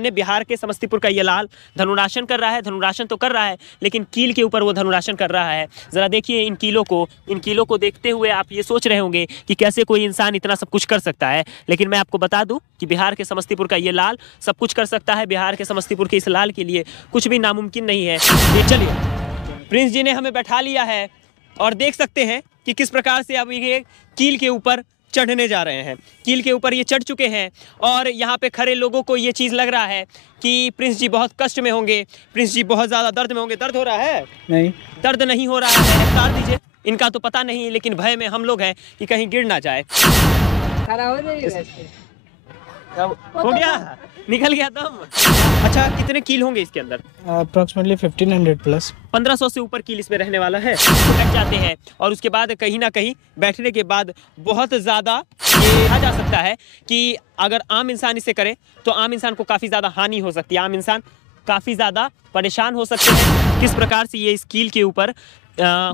ने बिहार के समस्तीपुर का ये लाल धनुरासन कर रहा है, धनुरासन तो कर रहा है लेकिन कील के ऊपर वो धनुरासन कर रहा है। जरा देखिए इन कीलों को देखते हुए आप ये सोच रहे होंगे कि कैसे कोई इंसान इतना सब कुछ कर सकता है, लेकिन मैं आपको बता दूं कि बिहार के समस्तीपुर का ये लाल सब कुछ कर सकता है। बिहार के समस्तीपुर के इस लाल के लिए कुछ भी नामुमकिन नहीं है। ये चलिए प्रिंस जी ने हमें बैठा लिया है और देख सकते हैं कि किस प्रकार से अब ये कील के ऊपर चढ़ने जा रहे हैं। कील के ऊपर ये चढ़ चुके हैं और यहाँ पे खड़े लोगों को ये चीज़ लग रहा है कि प्रिंस जी बहुत कष्ट में होंगे, प्रिंस जी बहुत ज़्यादा दर्द में होंगे। दर्द हो रहा है? नहीं, दर्द नहीं हो रहा है। उतार दीजिए। इनका तो पता नहीं, लेकिन भय में हम लोग हैं कि कहीं गिर ना जाए। खड़ा हो जाइए। हो गया, निकल गया दम। अच्छा, कितने कील होंगे इसके अंदर? Approximately 1500 plus. 1500 से ऊपर कील इसमें रहने वाला है। तो बैठ जाते हैं और उसके बाद कहीं ना कहीं बैठने के बाद बहुत ज़्यादा ये कहा जा सकता है कि अगर आम इंसान इसे करे तो आम इंसान को काफ़ी ज़्यादा हानि हो सकती है, आम इंसान काफ़ी ज़्यादा परेशान हो सकते हैं। किस प्रकार से ये इस कील के ऊपर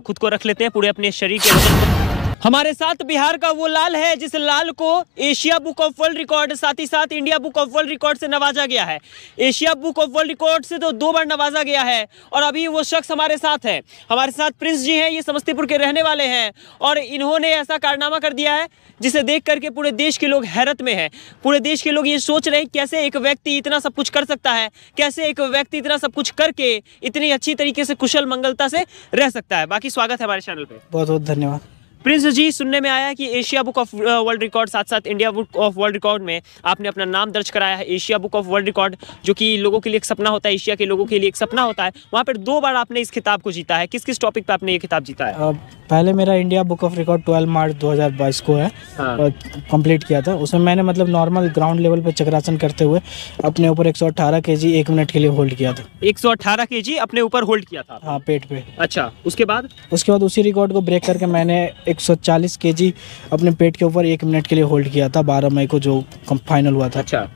खुद को रख लेते हैं, पूरे अपने शरीर के वजन को। हमारे साथ बिहार का वो लाल है जिस लाल को Asia book of world record, साथ ही साथ India book of world record से नवाजा गया है। Asia book of world record से तो 2 बार नवाजा गया है और अभी वो शख्स हमारे साथ है। हमारे साथ प्रिंस जी हैं, ये समस्तीपुर के रहने वाले हैं और इन्होंने ऐसा कारनामा कर दिया है जिसे देख करके पूरे देश के लोग हैरत में हैं। पूरे देश के लोग ये सोच रहे हैं कैसे एक व्यक्ति इतना सब कुछ कर सकता है, कैसे एक व्यक्ति इतना सब कुछ करके इतनी अच्छी तरीके से कुशल मंगलता से रह सकता है। बाकी स्वागत है हमारे चैनल पे। बहुत बहुत धन्यवाद। प्रिंस जी, सुनने में आया कि Asia book of world record साथ साथ India book of world record में आपने अपना नाम दर्ज कराया है। Asia book of world record जो कि लोगों के लिए एक सपना होता है, एशिया के लोगों के लिए एक सपना होता है, वहाँ पर 2 बार आपने इस खिताब को जीता है। किस किस टॉपिक पे आपने ये खिताब जीता है? पहले मेरा इंडिया बुक ऑफ रिकॉर्ड 12 मार्च 2022 को है, कंप्लीट किया था। उसमें मैंने मतलब नॉर्मल ग्राउंड लेवल पे चक्रासन करते हुए अपने ऊपर 118 kg 1 मिनट के लिए होल्ड किया था। 118 kg अपने ऊपर होल्ड किया था? हाँ, पेट पे। अच्छा, उसके बाद उसी रिकॉर्ड को ब्रेक करके मैंने 140 kg अपने पेट के ऊपर 1 मिनट के लिए होल्ड किया था 12 मई को, जो फाइनल हुआ था। अच्छा।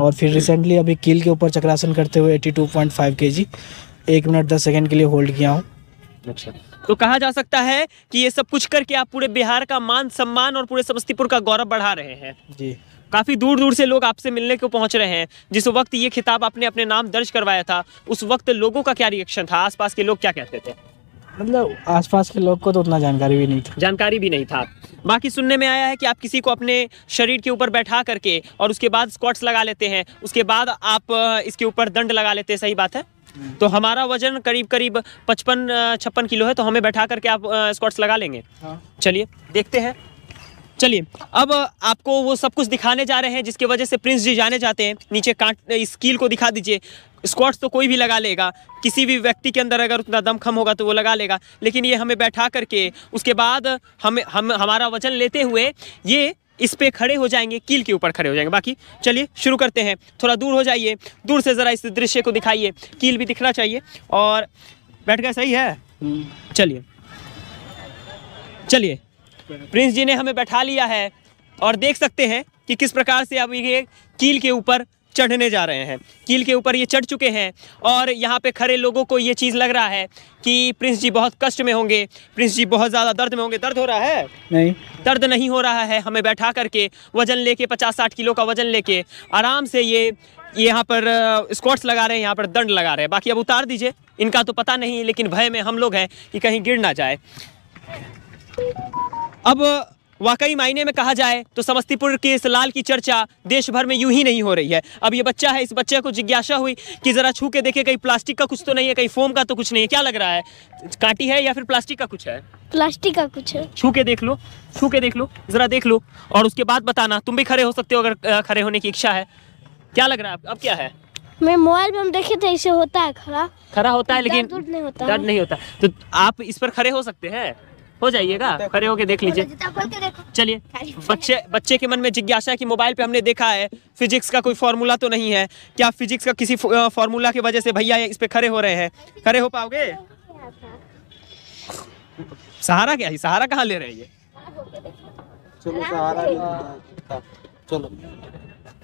और फिर रिसेंटली अभी कील के ऊपर चक्रासन करते हुए 82.5 kg 1 मिनट 10 सेकंड के लिए होल्ड किया हूँ। अच्छा, तो कहा जा सकता है कि ये सब कुछ करके आप पूरे बिहार का मान सम्मान और पूरे समस्तीपुर का गौरव बढ़ा रहे हैं। जी, काफ़ी दूर दूर से लोग आपसे मिलने को पहुंच रहे हैं। जिस वक्त ये खिताब आपने अपने नाम दर्ज करवाया था उस वक्त लोगों का क्या रिएक्शन था, आसपास के लोग क्या कहते थे? मतलब आसपास के लोग को तो उतना जानकारी भी नहीं था। बाकी सुनने में आया है कि आप किसी को अपने शरीर के ऊपर बैठा करके और उसके बाद स्क्वाट्स लगा लेते हैं, उसके बाद आप इसके ऊपर दंड लगा लेते हैं, सही बात है? तो हमारा वजन करीब 55-56 किलो है, तो हमें बैठा करके आप स्क्वाट्स लगा लेंगे? हाँ। चलिए देखते हैं। चलिए अब आपको वो सब कुछ दिखाने जा रहे हैं जिसकी वजह से प्रिंस जी जाने जाते हैं। नीचे काट इस कील को दिखा दीजिए। स्क्वाट्स तो कोई भी लगा लेगा, किसी भी व्यक्ति के अंदर अगर उतना दमखम होगा तो वो लगा लेगा, लेकिन ये हमें बैठा करके उसके बाद हमारा वजन लेते हुए ये इस पे खड़े हो जाएंगे, कील के ऊपर खड़े हो जाएंगे। बाकी चलिए शुरू करते हैं। थोड़ा दूर हो जाइए, दूर से ज़रा इस दृश्य को दिखाइए, कील भी दिखना चाहिए। और बैठ गए, सही है? चलिए प्रिंस जी ने हमें बैठा लिया है और देख सकते हैं कि किस प्रकार से अब ये कील के ऊपर चढ़ने जा रहे हैं। कील के ऊपर ये चढ़ चुके हैं और यहाँ पे खड़े लोगों को ये चीज़ लग रहा है कि प्रिंस जी बहुत कष्ट में होंगे, प्रिंस जी बहुत ज़्यादा दर्द में होंगे। दर्द हो रहा है? नहीं, दर्द नहीं हो रहा है। हमें बैठा करके वजन लेके 50-60 किलो का वजन लेके आराम से ये यहाँ पर स्क्वाट्स लगा रहे हैं, यहाँ पर दंड लगा रहे हैं। बाकी अब उतार दीजिए। इनका तो पता नहीं, लेकिन भय में हम लोग हैं कि कहीं गिर ना जाए। अब वाकई मायने में कहा जाए तो समस्तीपुर के इस लाल की चर्चा देश भर में यूं ही नहीं हो रही है। अब ये बच्चा है, इस बच्चे को जिज्ञासा हुई कि ज़रा छू के देखे कहीं प्लास्टिक का कुछ तो नहीं है, कहीं फोम का तो कुछ नहीं है। क्या लग रहा है, कांटी है या फिर प्लास्टिक का कुछ है? प्लास्टिक का कुछ है। छू के देख लो, ज़रा देख लो और उसके बाद बताना। तुम भी खड़े हो सकते हो अगर खड़े होने की इच्छा है। क्या लग रहा है अब क्या है? मैं मोबाइल में हम देखे थे, ऐसे होता है, खड़ा होता है, लेकिन दर्द नहीं होता। तो आप इस पर खड़े हो सकते हैं, हो जाइएगा, खड़े होके देख लीजिए। चलिए, बच्चे के मन में जिज्ञासा है कि मोबाइल पे हमने देखा है फिजिक्स का कोई फॉर्मूला तो नहीं है, क्या फिजिक्स का किसी फॉर्मूला की वजह से भैया इस पे खड़े हो रहे हैं? खड़े हो पाओगे? सहारा क्या है? सहारा कहाँ ले रहे हैं ये? चलो सहारा चलो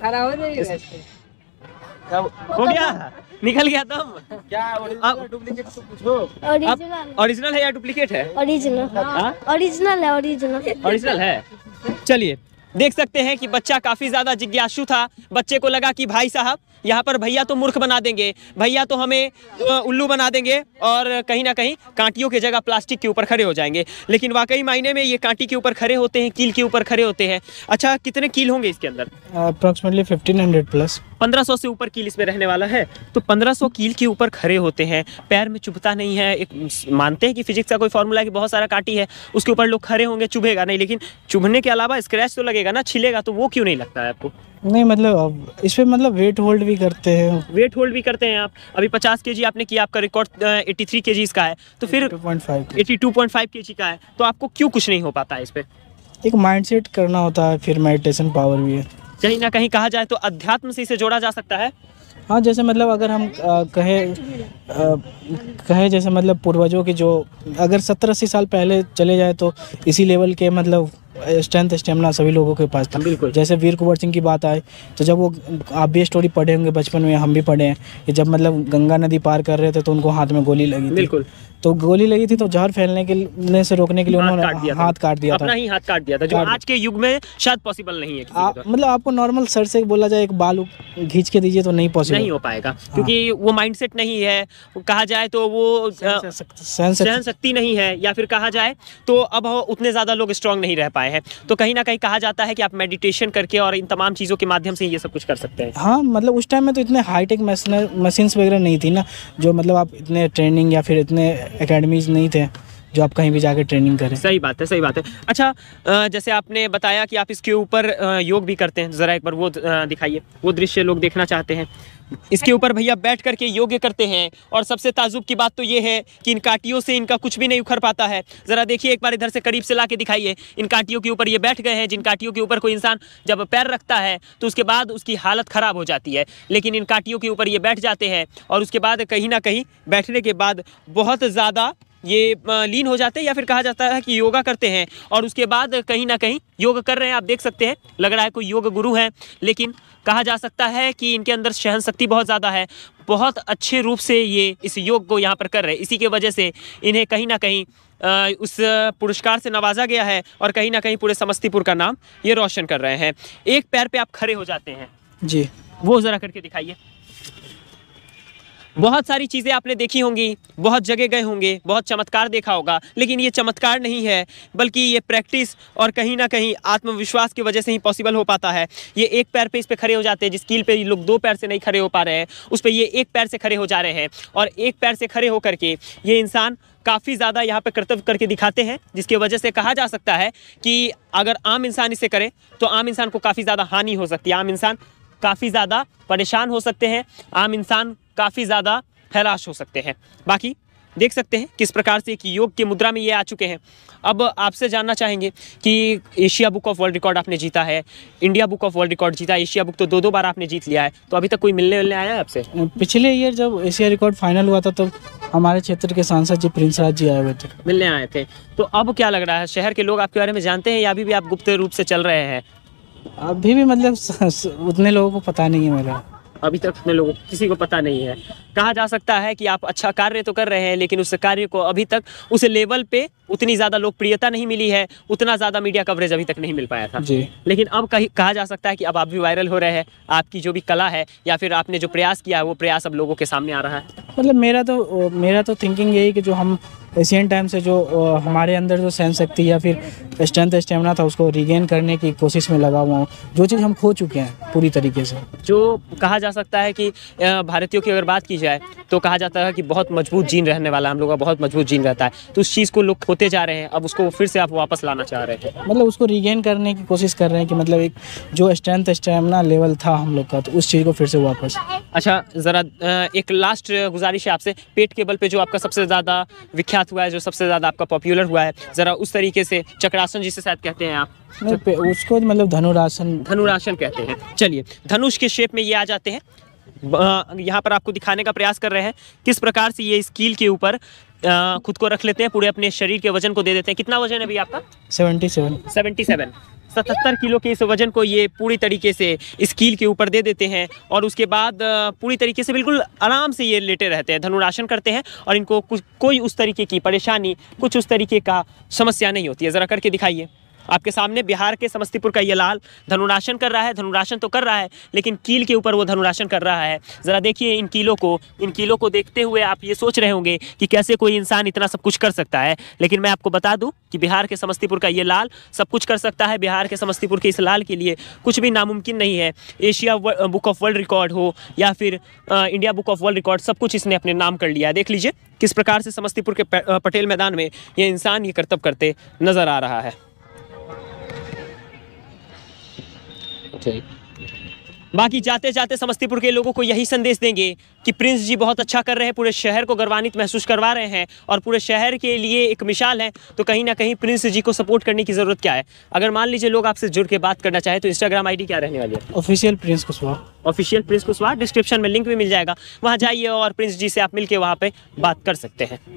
खड़ा हो जाइए। हो गया, निकल गया दम। क्या डुप्लीकेट तो पूछो। ओरिजिनल है या डुप्लीकेट है? ओरिजिनल है। चलिए देख सकते हैं कि बच्चा काफी ज्यादा जिज्ञासु था। बच्चे को लगा कि भाई साहब यहाँ पर भैया तो मूर्ख बना देंगे, भैया तो हमें उल्लू बना देंगे और कहीं ना कहीं कांटियों की जगह प्लास्टिक के ऊपर खड़े हो जाएंगे। लेकिन वाकई मायने में ये कांटी के ऊपर खड़े होते हैं, कील के ऊपर खड़े होते हैं। अच्छा, कितने कील होंगे इसके अंदर? Approximately 1500 plus. 1500 से ऊपर कील इसमें रहने वाला है। तो 1500 कील के ऊपर खड़े होते हैं, पैर में चुभता नहीं है। एक मानते हैं कि फिजिक्स का कोई फॉर्मूला है कि बहुत सारा कांटी है, उसके ऊपर लोग खड़े होंगे, चुभेगा नहीं। लेकिन चुभने के अलावा स्क्रैच तो लगेगा ना, छिलेगा, तो वो क्यों नहीं लगता है आपको? नहीं मतलब अब इस पे मतलब वेट होल्ड भी करते हैं। वेट होल्ड भी करते हैं आप। अभी 50 kg आपने किया, आपका रिकॉर्ड 83 kg का है, तो फिर 82.5 kg का है, तो आपको क्यों कुछ नहीं हो पाता है इस पे? एक माइंडसेट करना होता है, फिर मेडिटेशन पावर भी है। कहीं ना कहीं कहा जाए तो अध्यात्म से इसे जोड़ा जा सकता है। हाँ, जैसे मतलब अगर हम कहे जैसे मतलब पूर्वजों की जो अगर 70-80 साल पहले चले जाए तो इसी लेवल के मतलब स्ट्रेंथ स्टेमिना सभी लोगों के पास था। बिल्कुल। जैसे वीर कुंवर सिंह की बात आए तो जब वो, आप भी स्टोरी पढ़े होंगे बचपन में, हम भी पढ़े हैं कि जब मतलब गंगा नदी पार कर रहे थे तो उनको हाथ में गोली लगी थी। बिल्कुल। तो गोली लगी थी तो जहर फैलने के से रोकने के लिए उन्होंने हाथ काट दिया था, अपना ही हाथ काट दिया था, जो आज के युग में शायद पॉसिबल नहीं है। मतलब आपको नॉर्मल सर से बोला जाए एक बाल खींच के दीजिए तो नहीं पॉसिबल, नहीं हो पाएगा, क्योंकि वो माइंडसेट नहीं है। कहा जाए तो वो सहन शक्ति नहीं है, या फिर कहा जाए तो अब उतने ज्यादा लोग स्ट्रांग नहीं रह पाए हैं। तो कहीं ना कहीं कहा जाता है कि आप मेडिटेशन करके और इन तमाम चीजों के माध्यम से ये सब कुछ कर सकते हैं। हाँ, मतलब उस टाइम में तो इतने हाईटेक मशीन्स वगैरह नहीं थी ना, जो मतलब आप इतने ट्रेनिंग या फिर इतने एकेडमीज नहीं थे जो आप कहीं भी जाके ट्रेनिंग करें। सही बात है, सही बात है। अच्छा, जैसे आपने बताया कि आप इसके ऊपर योग भी करते हैं, ज़रा एक बार वो दिखाइए, वो दृश्य लोग देखना चाहते हैं। इसके ऊपर भैया बैठ करके योग करते हैं, और सबसे ताजुब की बात तो ये है कि इन कांटियों से इनका कुछ भी नहीं उखड़ पाता है। ज़रा देखिए, एक बार इधर से करीब से ला के दिखाइए। इन कांटियों के ऊपर ये बैठ गए हैं, जिन कांटियों के ऊपर कोई इंसान जब पैर रखता है तो उसके बाद उसकी हालत ख़राब हो जाती है। लेकिन इन कांटियों के ऊपर ये बैठ जाते हैं, और उसके बाद कहीं ना कहीं बैठने के बाद बहुत ज़्यादा ये लीन हो जाते हैं, या फिर कहा जाता है कि योगा करते हैं, और उसके बाद कहीं ना कहीं योग कर रहे हैं। आप देख सकते हैं, लग रहा है कोई योग गुरु है, लेकिन कहा जा सकता है कि इनके अंदर सहन शक्ति बहुत ज़्यादा है। बहुत अच्छे रूप से ये इस योग को यहाँ पर कर रहे हैं। इसी के वजह से इन्हें कहीं ना कहीं उस पुरस्कार से नवाजा गया है, और कहीं ना कहीं पूरे समस्तीपुर का नाम ये रोशन कर रहे हैं। एक पैर पे आप खड़े हो जाते हैं जी, वो ज़रा करके दिखाइए। बहुत सारी चीज़ें आपने देखी होंगी, बहुत जगह गए होंगे, बहुत चमत्कार देखा होगा, लेकिन ये चमत्कार नहीं है, बल्कि ये प्रैक्टिस और कहीं ना कहीं आत्मविश्वास की वजह से ही पॉसिबल हो पाता है। ये एक पैर पे इस पे खड़े हो जाते हैं, जिस कील पे लोग दो पैर से नहीं खड़े हो पा रहे हैं, उस पे ये एक पैर से खड़े हो जा रहे हैं, और एक पैर से खड़े होकर के ये इंसान काफ़ी ज़्यादा यहाँ पे कर्तव्य करके दिखाते हैं, जिसकी वजह से कहा जा सकता है कि अगर आम इंसान इसे करे तो आम इंसान को काफ़ी ज़्यादा हानि हो सकती है, आम इंसान काफ़ी ज़्यादा परेशान हो सकते हैं, आम इंसान काफ़ी ज़्यादा हलाश हो सकते हैं। बाकी देख सकते हैं किस प्रकार से एक योग की मुद्रा में ये आ चुके हैं। अब आपसे जानना चाहेंगे कि Asia book of world record आपने जीता है, India book of world record जीता है, एशिया बुक तो 2-2 बार आपने जीत लिया है, तो अभी तक कोई मिलने आया है आपसे? पिछले ईयर जब एशिया रिकॉर्ड फाइनल हुआ था तो हमारे क्षेत्र के सांसद जी प्रिंस राज जी आए हुए थे, मिलने आए थे। तो अब क्या लग रहा है, शहर के लोग आपके बारे में जानते हैं, या अभी भी आप गुप्त रूप से चल रहे हैं? अभी भी मतलब उतने लोगों को पता नहीं है मेरा, अभी तक अपने लोगों किसी को पता नहीं है। कहा जा सकता है कि आप अच्छा कार्य तो कर रहे हैं, लेकिन उस कार्य को अभी तक उस लेवल पे उतनी ज़्यादा लोकप्रियता नहीं मिली है, उतना ज़्यादा मीडिया कवरेज अभी तक नहीं मिल पाया था जी। लेकिन अब कहा जा सकता है कि अब आप भी वायरल हो रहे हैं, आपकी जो भी कला है या फिर आपने जो प्रयास किया है वो प्रयास अब लोगों के सामने आ रहा है। मतलब मेरा तो थिंकिंग यही कि जो हम एशियन टाइम से जो हमारे अंदर जो सहन शक्ति या फिर स्ट्रेंथ स्टेमिना था उसको रिगेन करने की कोशिश में लगा हुआ हूँ, जो चीज़ हम खो चुके हैं पूरी तरीके से। जो कहा जा सकता है कि भारतीयों की अगर बात की जाए तो कहा जाता है कि बहुत मजबूत जीन रहने वाला, हम लोगों का बहुत मजबूत जीन रहता है, तो उस चीज़ को लोग खोते जा रहे हैं, अब उसको फिर से आप वापस लाना चाह रहे हैं। मतलब उसको रिगेन करने की कोशिश कर रहे हैं कि मतलब एक जो स्ट्रेंथ स्टेमिना लेवल था हम लोग का, तो उस चीज़ को फिर से वापस। अच्छा, ज़रा एक लास्ट गुजारिश है आपसे, पेट के बल पे जो आपका सबसे ज़्यादा विख्यात हुआ है, जो सबसे ज़्यादा आपका पॉपुलर हुआ है, ज़रा उस तरीके से चक्रासन जिसे शायद कहते हैं आप, उसको मतलब धनुरासन कहते हैं। चलिए, धनुष के शेप में ये आ जाते हैं, यहाँ पर आपको दिखाने का प्रयास कर रहे हैं किस प्रकार से ये इस कील के ऊपर खुद को रख लेते हैं, पूरे अपने शरीर के वजन को दे देते हैं। कितना वजन है अभी आपका? 77 किलो के इस वजन को ये पूरी तरीके से इस कील के ऊपर दे देते हैं, और उसके बाद पूरी तरीके से बिल्कुल आराम से ये लेटे रहते हैं, धनुरासन करते हैं, और इनको कोई उस तरीके की परेशानी, कुछ उस तरीके का समस्या नहीं होती है। ज़रा करके दिखाइए। आपके सामने बिहार के समस्तीपुर का ये लाल धनुरासन कर रहा है। धनुरासन तो कर रहा है लेकिन कील के ऊपर वो धनुरासन कर रहा है। ज़रा देखिए इन कीलों को देखते हुए आप ये सोच रहे होंगे कि कैसे कोई इंसान इतना सब कुछ कर सकता है। लेकिन मैं आपको बता दूं कि बिहार के समस्तीपुर का ये लाल सब कुछ कर सकता है। बिहार के समस्तीपुर के इस लाल के लिए कुछ भी नामुमकिन नहीं है। Asia book of world record हो या फिर India book of world record, सब कुछ इसने अपने नाम कर लिया है। देख लीजिए किस प्रकार से समस्तीपुर के पटेल मैदान में ये इंसान ये करतब करते नजर आ रहा है। बाकी जाते जाते समस्तीपुर के लोगों को यही संदेश देंगे कि प्रिंस जी बहुत अच्छा कर रहे हैं, पूरे शहर को गौरवान्वित महसूस करवा रहे हैं और पूरे शहर के लिए एक मिसाल है। तो कहीं ना कहीं प्रिंस जी को सपोर्ट करने की ज़रूरत क्या है। अगर मान लीजिए लोग आपसे जुड़ के बात करना चाहे तो इंस्टाग्राम आईडी क्या रहने वाली है? Official Prince Kushwaha. Official Prince Kushwaha. Description में लिंक भी मिल जाएगा, वहाँ जाइए और प्रिंस जी से आप मिलके वहाँ पे बात कर सकते हैं।